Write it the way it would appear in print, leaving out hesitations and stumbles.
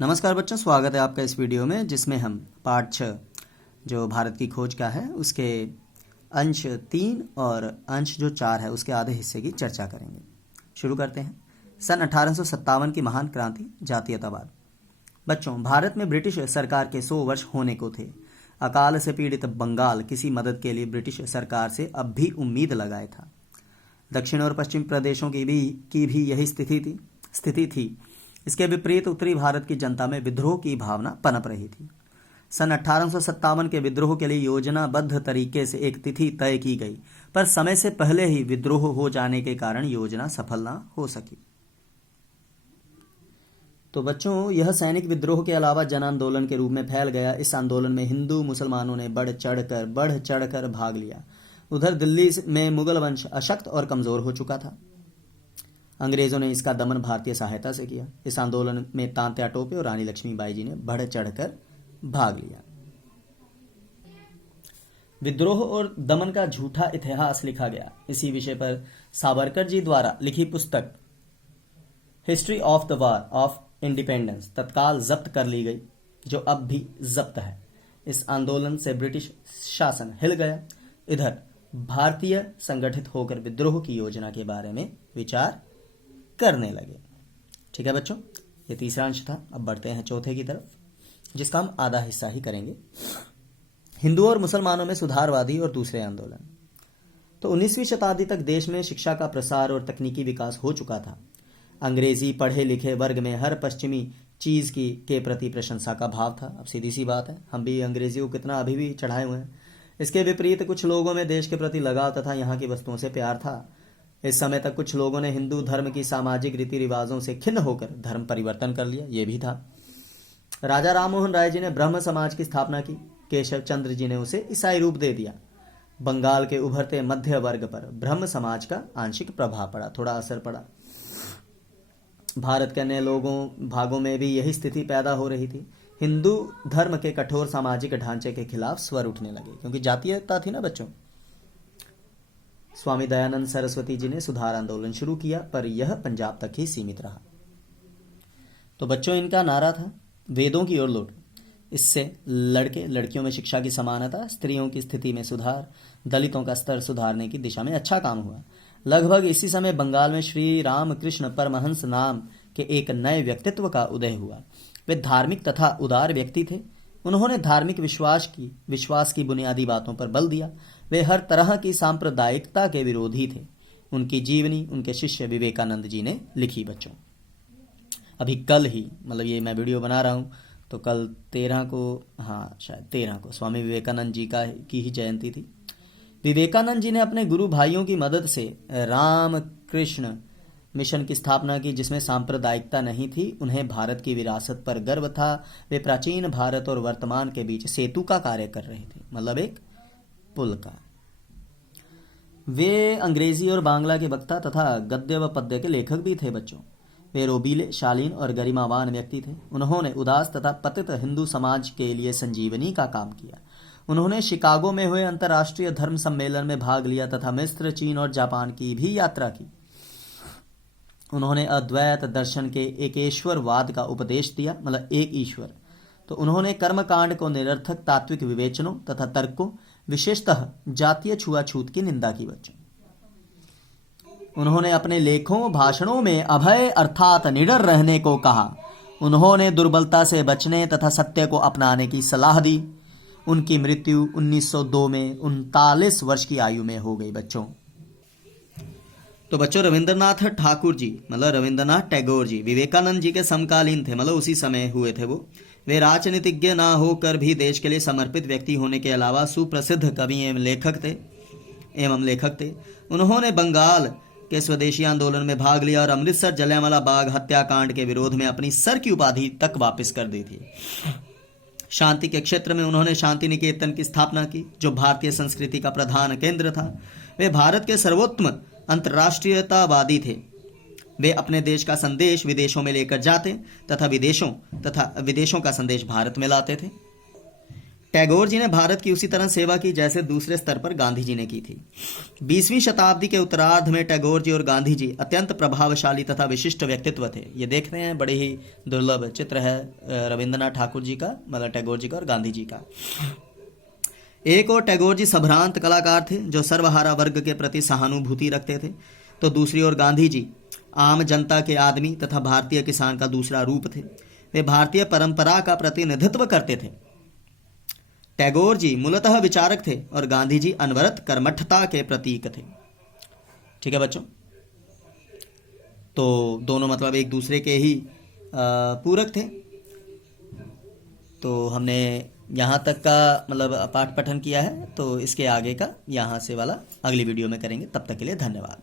नमस्कार बच्चों, स्वागत है आपका इस वीडियो में जिसमें हम पार्ट 6 जो भारत की खोज का है उसके अंश 3 और अंश जो 4 है उसके आधे हिस्से की चर्चा करेंगे। शुरू करते हैं। सन 1857 की महान क्रांति, जातीयतावाद। बच्चों, भारत में ब्रिटिश सरकार के 100 वर्ष होने को थे। अकाल से पीड़ित बंगाल किसी मदद के लिए ब्रिटिश सरकार से अब भी उम्मीद लगाए था। दक्षिण और पश्चिम प्रदेशों की भी यही स्थिति थी। इसके विपरीत उत्तरी भारत की जनता में विद्रोह की भावना पनप रही थी। सन 1857 के विद्रोह के लिए योजनाबद्ध तरीके से एक तिथि तय की गई, पर समय से पहले ही विद्रोह हो जाने के कारण योजना सफल न हो सकी। तो बच्चों, यह सैनिक विद्रोह के अलावा जन आंदोलन के रूप में फैल गया। इस आंदोलन में हिंदू मुसलमानों ने बढ़ चढ़कर भाग लिया। उधर दिल्ली में मुगल वंश अशक्त और कमजोर हो चुका था। अंग्रेजों ने इसका दमन भारतीय सहायता से किया। इस आंदोलन में तांत्या टोपे और रानी लक्ष्मीबाई जी ने बढ़ चढ़कर भाग लिया। विद्रोह और दमन का झूठा इतिहास लिखा गया। इसी विषय पर सावरकर जी द्वारा लिखी पुस्तक history of the war of independence तत्काल जब्त कर ली गई, जो अब भी जब्त है। इस आंदोलन से ब्रिटिश शासन हिल गया। इधर भारतीय संगठित होकर विद्रोह की योजना के बारे में विचार करने लगे। ठीक है बच्चों, ये तीसरा अंश था। अब बढ़ते हैं चौथे की तरफ, जिसका हम आधा हिस्सा ही करेंगे। हिंदुओं और मुसलमानों में सुधारवादी और दूसरे आंदोलन। तो 19वीं शताब्दी तक देश में शिक्षा का प्रसार और तकनीकी विकास हो चुका था। अंग्रेजी पढ़े लिखे वर्ग में हर पश्चिमी चीज के प्रति प्रशंसा का भाव था। अब सीधी सी बात है, हम भी अंग्रेजी को कितना अभी भी चढ़ाए हुए हैं। इसके विपरीत कुछ लोगों में देश के प्रति लगाव तथा यहाँ की वस्तुओं से प्यार था। इस समय तक कुछ लोगों ने हिंदू धर्म की सामाजिक रीति रिवाजों से खिन्न होकर धर्म परिवर्तन कर लिया, ये भी था। राजा राममोहन राय जी ने ब्रह्म समाज की स्थापना की। केशव चंद्र जी ने उसे ईसाई रूप दे दिया। बंगाल के उभरते मध्य वर्ग पर ब्रह्म समाज का आंशिक प्रभाव पड़ा, थोड़ा असर पड़ा। भारत के अन्य भागों में भी यही स्थिति पैदा हो रही थी। हिंदू धर्म के कठोर सामाजिक ढांचे के खिलाफ स्वर उठने लगे, क्योंकि जातीयता थी ना बच्चों। स्वामी दयानंद सरस्वती जी ने सुधार आंदोलन शुरू किया, पर यह पंजाब तक ही सीमित रहा। तो बच्चों, इनका नारा था वेदों की ओर लौटो। इससे लड़के लड़कियों में शिक्षा की समानता, स्त्रियों की स्थिति में सुधार, दलितों का स्तर सुधारने की दिशा में अच्छा काम हुआ। लगभग इसी समय बंगाल में श्री रामकृष्ण परमहंस नाम के एक नए व्यक्तित्व का उदय हुआ। वे धार्मिक तथा उदार व्यक्ति थे। उन्होंने धार्मिक विश्वास की बुनियादी बातों पर बल दिया। वे हर तरह की सांप्रदायिकता के विरोधी थे। उनकी जीवनी उनके शिष्य विवेकानंद जी ने लिखी। बच्चों, अभी कल ही, मतलब ये मैं वीडियो बना रहा हूँ तो कल 13 को स्वामी विवेकानंद जी की ही जयंती थी। विवेकानंद जी ने अपने गुरु भाइयों की मदद से रामकृष्ण मिशन की स्थापना की, जिसमें सांप्रदायिकता नहीं थी। उन्हें भारत की विरासत पर गर्व था। वे प्राचीन भारत और वर्तमान के बीच सेतु का कार्य कर रहे थे, मतलब एक पुल का। वे अंग्रेजी और बांग्ला के वक्ता तथा गद्य व पद्य के लेखक भी थे। बच्चों, वे रोबीले, शालीन और गरिमावान व्यक्ति थे। उन्होंने उदास तथा पतित हिंदू समाज के लिए संजीवनी का काम किया। उन्होंने शिकागो में हुए अंतर्राष्ट्रीय धर्म सम्मेलन में भाग लिया तथा मिस्र, चीन और जापान की भी यात्रा की। उन्होंने अद्वैत दर्शन के एकेश्वरवाद का उपदेश दिया, मतलब एक ईश्वर। तो उन्होंने कर्मकांड को निरर्थक तात्विक विवेचनों तथा तर्कों, विशेषतः जातीय छुआछूत की निंदा की। बच्चों, उन्होंने अपने लेखों भाषणों में अभय अर्थात निडर रहने को कहा। उन्होंने दुर्बलता से बचने तथा सत्य को अपनाने की सलाह दी। उनकी मृत्यु 1902 में 39 वर्ष की आयु में हो गई। बच्चों, तो बच्चों, रविंद्रनाथ ठाकुर जी, मतलब रविंद्रनाथ टैगोर जी विवेकानंद जी के समकालीन थे, मतलब उसी समय हुए थे वो। वे राजनीतिज्ञ ना होकर भी देश के लिए समर्पित व्यक्ति होने के अलावा सुप्रसिद्ध कवि एवं लेखक थे। उन्होंने बंगाल के स्वदेशी आंदोलन में भाग लिया और अमृतसर जलियांवाला बाग हत्याकांड के विरोध में अपनी सर की उपाधि तक वापस कर दी थी। शांति के क्षेत्र में उन्होंने शांति निकेतन की स्थापना की, जो भारतीय संस्कृति का प्रधान केंद्र था। वे भारत के सर्वोत्तम अंतर्राष्ट्रीयतावादी थे। वे अपने देश का संदेश विदेशों में लेकर जाते तथा विदेशों का संदेश भारत में लाते थे। टैगोर जी ने भारत की उसी तरह सेवा की जैसे दूसरे स्तर पर गांधी जी ने की थी। 20वीं शताब्दी के उत्तरार्ध में टैगोर जी और गांधी जी अत्यंत प्रभावशाली तथा विशिष्ट व्यक्तित्व थे। ये देखते हैं, बड़े ही दुर्लभ चित्र है रविंद्रनाथ ठाकुर जी का, मतलब टैगोर जी का और गांधी जी का। एक और टैगोर जी संभ्रांत कलाकार थे जो सर्वहारा वर्ग के प्रति सहानुभूति रखते थे, तो दूसरी ओर गांधी जी आम जनता के आदमी तथा भारतीय किसान का दूसरा रूप थे। वे भारतीय परंपरा का प्रतिनिधित्व करते थे। टैगोर जी मूलतः विचारक थे और गांधी जी अनवरत कर्मठता के प्रतीक थे। ठीक है बच्चों, तो दोनों मतलब एक दूसरे के ही पूरक थे। तो हमने यहाँ तक का मतलब पाठ पठन किया है, तो इसके आगे का यहाँ से वाला अगली वीडियो में करेंगे। तब तक के लिए धन्यवाद।